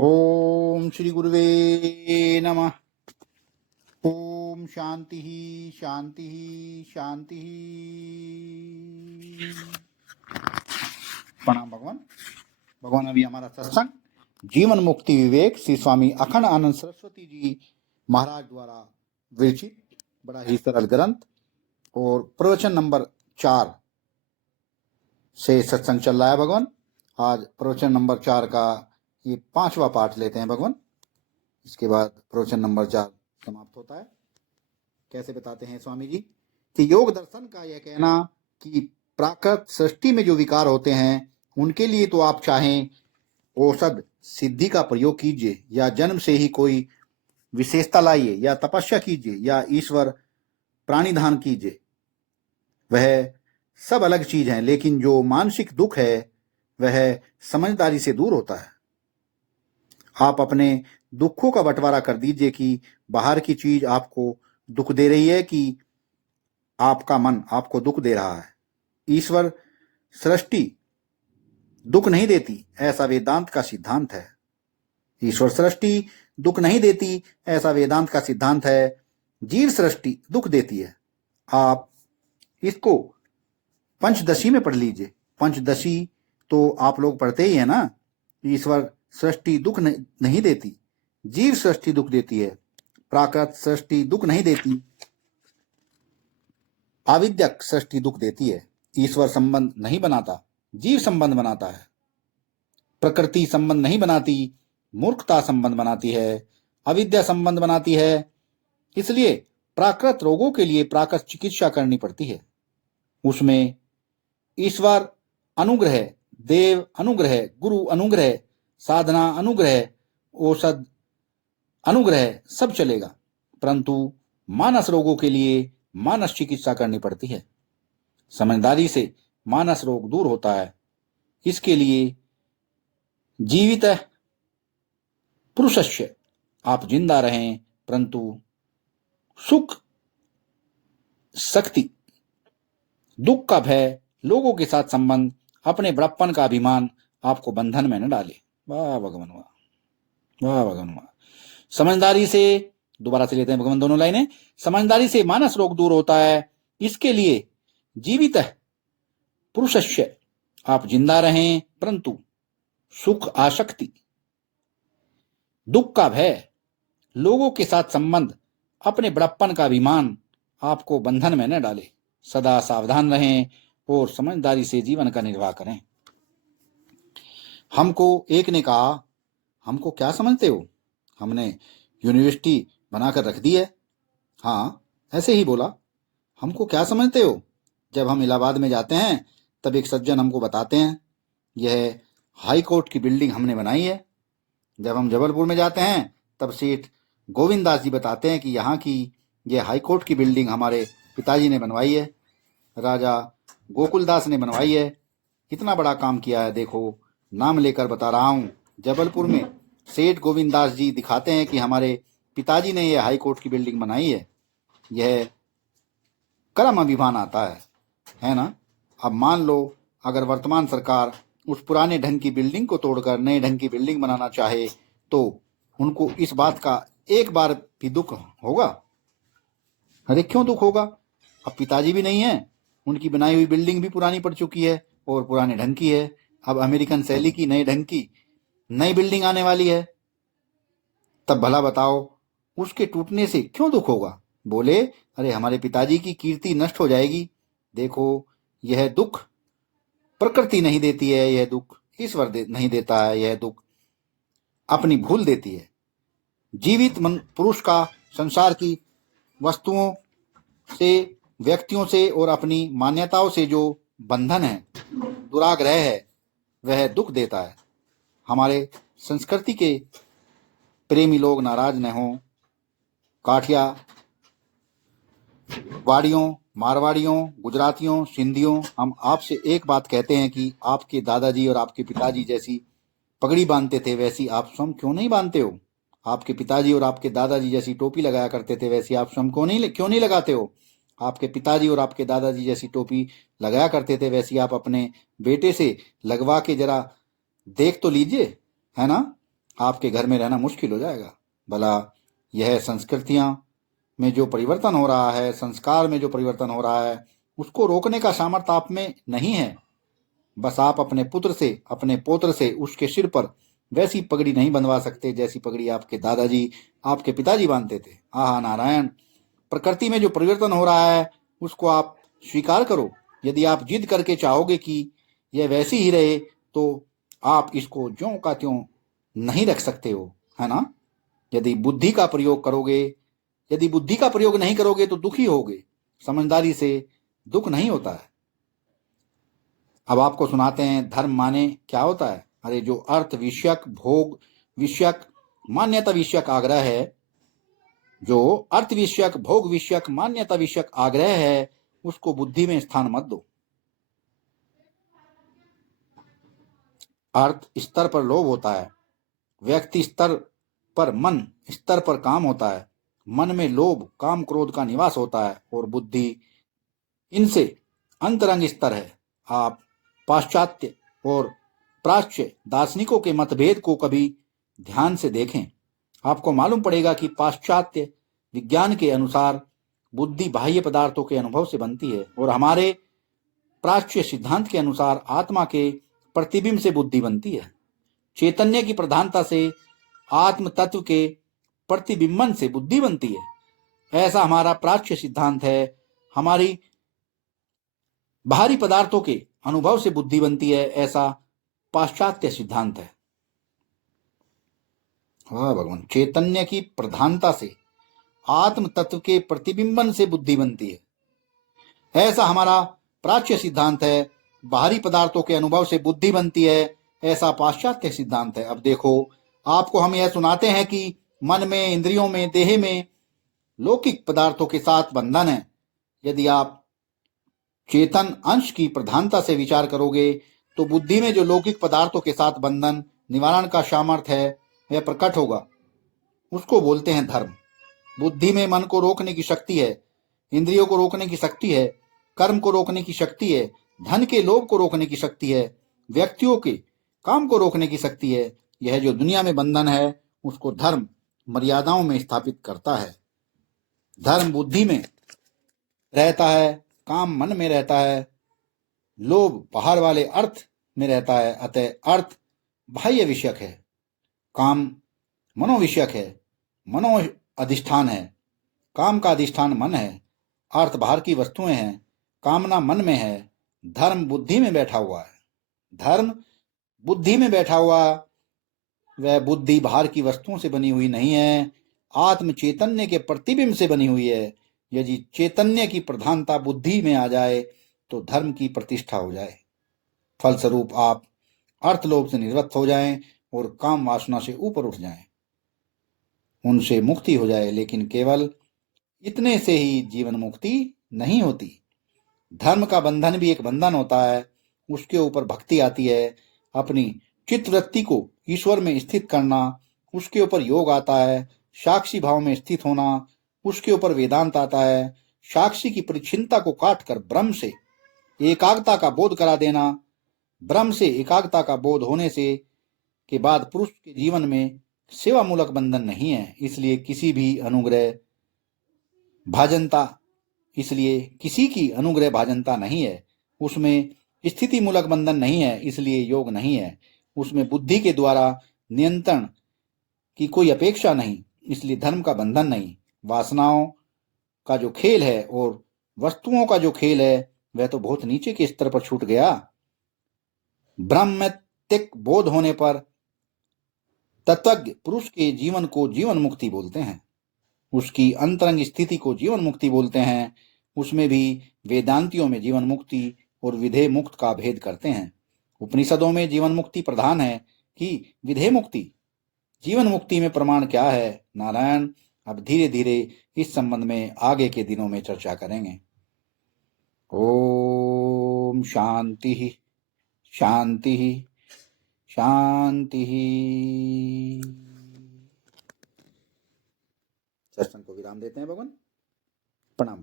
ओम श्री गुरुवे नमः। ओम शांति शांति शांति। प्रणाम भगवान। भगवान, अभी हमारा सत्संग जीवन मुक्ति विवेक श्री स्वामी अखंड आनंद सरस्वती जी महाराज द्वारा विरचित बड़ा ही सरल ग्रंथ और प्रवचन नंबर 4 से सत्संग चल रहा है भगवान। आज प्रवचन नंबर 4 का ये 5वां पाठ लेते हैं भगवान। इसके बाद प्रवचन नंबर 4 समाप्त होता है। कैसे बताते हैं स्वामी जी कि योग दर्शन का यह कहना कि प्राकृत सृष्टि में जो विकार होते हैं उनके लिए तो आप चाहें औषध सिद्धि का प्रयोग कीजिए या जन्म से ही कोई विशेषता लाइए या तपस्या कीजिए या ईश्वर प्राणिधान कीजिए, वह सब अलग चीज हैं, लेकिन जो मानसिक दुख है वह समझदारी से दूर होता है। आप अपने दुखों का बंटवारा कर दीजिए कि बाहर की चीज आपको दुख दे रही है कि आपका मन आपको दुख दे रहा है। ईश्वर सृष्टि दुख नहीं देती, ऐसा वेदांत का सिद्धांत है। ईश्वर सृष्टि दुख नहीं देती, ऐसा वेदांत का सिद्धांत है। जीव सृष्टि दुख देती है। आप इसको पंचदशी में पढ़ लीजिए। पंचदशी तो आप लोग पढ़ते ही है ना। ईश्वर सृष्टि दुख नहीं देती, जीव सृष्टि दुख देती है। प्राकृत सृष्टि दुख नहीं देती, आविद्यक सृष्टि दुख देती है। ईश्वर संबंध नहीं बनाता, जीव संबंध बनाता है। प्रकृति संबंध नहीं बनाती, मूर्खता संबंध बनाती है, अविद्या संबंध बनाती है। इसलिए प्राकृत रोगों के लिए प्राकृत चिकित्सा करनी पड़ती है। उसमें ईश्वर अनुग्रह, देव अनुग्रह, गुरु अनुग्रह, साधना अनुग्रह, औषध अनुग्रह सब चलेगा, परंतु मानस रोगों के लिए मानस चिकित्सा करनी पड़ती है। समझदारी से मानस रोग दूर होता है। इसके लिए जीवित पुरुषस्य, आप जिंदा रहें, परंतु सुख शक्ति, दुख का भय, लोगों के साथ संबंध, अपने बड़प्पन का अभिमान आपको बंधन में न डाले। वाह भगवान वाह, वाह भगवान वाह। समझदारी से, दोबारा से लेते हैं भगवान दोनों लाइनें। समझदारी से मानस रोग दूर होता है। इसके लिए जीवित पुरुषस्य, आप जिंदा रहें, परंतु सुख आसक्ति, दुख का भय, लोगों के साथ संबंध, अपने बड़प्पन का अभिमान आपको बंधन में न डाले। सदा सावधान रहें और समझदारी से जीवन का निर्वाह करें। हमको एक ने कहा, हमको क्या समझते हो, हमने यूनिवर्सिटी बनाकर रख दी है। हाँ, ऐसे ही बोला, हमको क्या समझते हो। जब हम इलाहाबाद में जाते हैं तब एक सज्जन हमको बताते हैं यह हाई कोर्ट की बिल्डिंग हमने बनाई है। जब हम जबलपुर में जाते हैं तब सेठ गोविंद दास जी बताते हैं कि यहाँ की यह हाई कोर्ट की बिल्डिंग हमारे पिताजी ने बनवाई है, राजा गोकुल दास ने बनवाई है। कितना बड़ा काम किया है, देखो नाम लेकर बता रहा हूँ। जबलपुर में सेठ गोविंद दास जी दिखाते हैं कि हमारे पिताजी ने यह हाई कोर्ट की बिल्डिंग बनाई है। यह कर्म अभिमान आता है ना। अब मान लो अगर वर्तमान सरकार उस पुराने ढंग की बिल्डिंग को तोड़कर नए ढंग की बिल्डिंग बनाना चाहे तो उनको इस बात का एक बार भी दुख होगा। अरे क्यों दुख होगा, अब पिताजी भी नहीं है, उनकी बनाई हुई बिल्डिंग भी पुरानी पड़ चुकी है और पुराने ढंग की है। अब अमेरिकन शैली की नए ढंग की नई बिल्डिंग आने वाली है, तब भला बताओ उसके टूटने से क्यों दुख होगा। बोले अरे हमारे पिताजी की कीर्ति नष्ट हो जाएगी। देखो यह दुख प्रकृति नहीं देती है, यह दुख ईश्वर नहीं देता है, यह दुख अपनी भूल देती है। जीवित मन पुरुष का संसार की वस्तुओं से, व्यक्तियों से और अपनी मान्यताओं से जो बंधन है, दुराग्रह है, वह दुख देता है। हमारे संस्कृति के प्रेमी लोग नाराज न हो। काठिया वाड़ियों, मारवाड़ियों, गुजरातियों, सिंधियों, हम आपसे एक बात कहते हैं कि आपके दादाजी और आपके पिताजी जैसी पगड़ी बांधते थे वैसी आप स्वयं क्यों नहीं बांधते हो। आपके पिताजी और आपके दादाजी जैसी टोपी लगाया करते थे वैसी आप स्वयं क्यों नहीं लगाते हो। आपके पिताजी और आपके दादाजी जैसी टोपी लगाया करते थे वैसी आप अपने बेटे से लगवा के जरा देख तो लीजिए, है ना। आपके घर में रहना मुश्किल हो जाएगा। भला यह संस्कृतियां में जो परिवर्तन हो रहा है, संस्कार में जो परिवर्तन हो रहा है, उसको रोकने का सामर्थ्य आप में नहीं है। बस आप अपने पुत्र से, अपने पौत्र से उसके सिर पर वैसी पगड़ी नहीं बंधवा सकते जैसी पगड़ी आपके दादाजी, आपके पिताजी बांधते थे। आहा नारायण, प्रकृति में जो परिवर्तन हो रहा है उसको आप स्वीकार करो। यदि आप जिद करके चाहोगे कि यह वैसी ही रहे तो आप इसको ज्यों का त्यों नहीं रख सकते हो, है ना। यदि बुद्धि का प्रयोग करोगे, यदि बुद्धि का प्रयोग नहीं करोगे तो दुखी होगे। समझदारी से दुख नहीं होता है। अब आपको सुनाते हैं धर्म माने क्या होता है। अरे जो अर्थ विषयक, भोग विषयक, मान्यता विषयक आग्रह है, जो अर्थ विषयक, भोग विषयक, मान्यता विषयक आग्रह है, उसको बुद्धि में स्थान मत दो। अर्थ स्तर पर लोभ होता है, व्यक्ति स्तर पर, मन स्तर पर काम होता है। मन में लोभ, काम, क्रोध का निवास होता है और बुद्धि इनसे अंतरंग स्तर है। आप पाश्चात्य और प्राच्य दार्शनिकों के मतभेद को कभी ध्यान से देखें। आपको मालूम पड़ेगा कि पाश्चात्य विज्ञान के अनुसार बुद्धि बाह्य पदार्थों के अनुभव से बनती है और हमारे प्राच्य सिद्धांत के अनुसार आत्मा के प्रतिबिंब से बुद्धि बनती है। चैतन्य की प्रधानता से आत्म तत्व के प्रतिबिंबन से बुद्धि बनती है, ऐसा हमारा प्राच्य सिद्धांत है। हमारी बाहरी पदार्थों के अनुभव से बुद्धि बनती है, ऐसा पाश्चात्य सिद्धांत है। वाह भगवान, चैतन्य की प्रधानता से आत्म तत्व के प्रतिबिंबन से बुद्धि बनती है, ऐसा हमारा प्राच्य सिद्धांत है। बाहरी पदार्थों के अनुभव से बुद्धि बनती है, ऐसा पाश्चात्य सिद्धांत है। अब देखो, आपको हम यह सुनाते हैं कि मन में, इंद्रियों में, देह में लौकिक पदार्थों के साथ बंधन है। यदि आप चेतन अंश की प्रधानता से विचार करोगे तो बुद्धि में जो लौकिक पदार्थों के साथ बंधन निवारण का सामर्थ्य है वह प्रकट होगा। उसको बोलते हैं धर्म। बुद्धि में मन को रोकने की शक्ति है, इंद्रियों को रोकने की शक्ति है, कर्म को रोकने की शक्ति है, धन के लोभ को रोकने की शक्ति है, व्यक्तियों के काम को रोकने की शक्ति है। यह जो दुनिया में बंधन है उसको धर्म मर्यादाओं में स्थापित करता है। धर्म बुद्धि में रहता है, काम मन में रहता है, लोभ बाहर वाले अर्थ में रहता है। अतः अर्थ बाह्य विषयक है, काम मनोविषयक है, मनो अधिष्ठान है, काम का अधिष्ठान मन है, अर्थ बाहर की वस्तुएं हैं, कामना मन में है, धर्म बुद्धि में बैठा हुआ है। धर्म बुद्धि में बैठा हुआ, वह बुद्धि बाहर की वस्तुओं से बनी हुई नहीं है, आत्म चैतन्य के प्रतिबिंब से बनी हुई है। यदि चैतन्य की प्रधानता बुद्धि में आ जाए तो धर्म की प्रतिष्ठा हो जाए। फलस्वरूप आप अर्थलोभ से निवृत्त हो जाएं और काम वासना से ऊपर उठ जाएं, उनसे मुक्ति हो जाए। लेकिन केवल इतने से ही जीवन मुक्ति नहीं होती। धर्म का बंधन भी एक बंधन होता है, उसके ऊपर भक्ति आती है, अपनी चित्तवृत्ति को ईश्वर में स्थित करना, उसके ऊपर योग आता है, साक्षी भाव में स्थित होना, उसके ऊपर वेदांत आता है, साक्षी की परिच्छिन्नता को काट कर ब्रह्म से एकाग्रता का बोध करा देना। ब्रह्म से एकाग्रता का बोध होने से के बाद पुरुष के जीवन में सेवा मूलक बंधन नहीं है, इसलिए किसी भी अनुग्रह भाजनता, इसलिए किसी की अनुग्रह भाजनता नहीं है, उसमें स्थिति मूलक बंधन नहीं है, इसलिए योग नहीं है, उसमें बुद्धि के द्वारा नियंत्रण की कोई अपेक्षा नहीं, इसलिए धर्म का बंधन नहीं। वासनाओं का जो खेल है और वस्तुओं का जो खेल है वह तो बहुत नीचे के स्तर पर छूट गया। ब्रह्मत्विक बोध होने पर तत्वज्ञ पुरुष के जीवन को जीवन मुक्ति बोलते हैं, उसकी अंतरंग स्थिति को जीवन मुक्ति बोलते हैं। उसमें भी वेदांतियों में जीवन मुक्ति और विधेय मुक्त का भेद करते हैं। उपनिषदों में जीवन मुक्ति प्रधान है कि विधेय मुक्ति। जीवन मुक्ति में प्रमाण क्या है नारायण, अब धीरे धीरे इस संबंध में आगे के दिनों में चर्चा करेंगे। ओम शांति शांति शांति। सत्संग को विराम देते हैं भगवान। प्रणाम।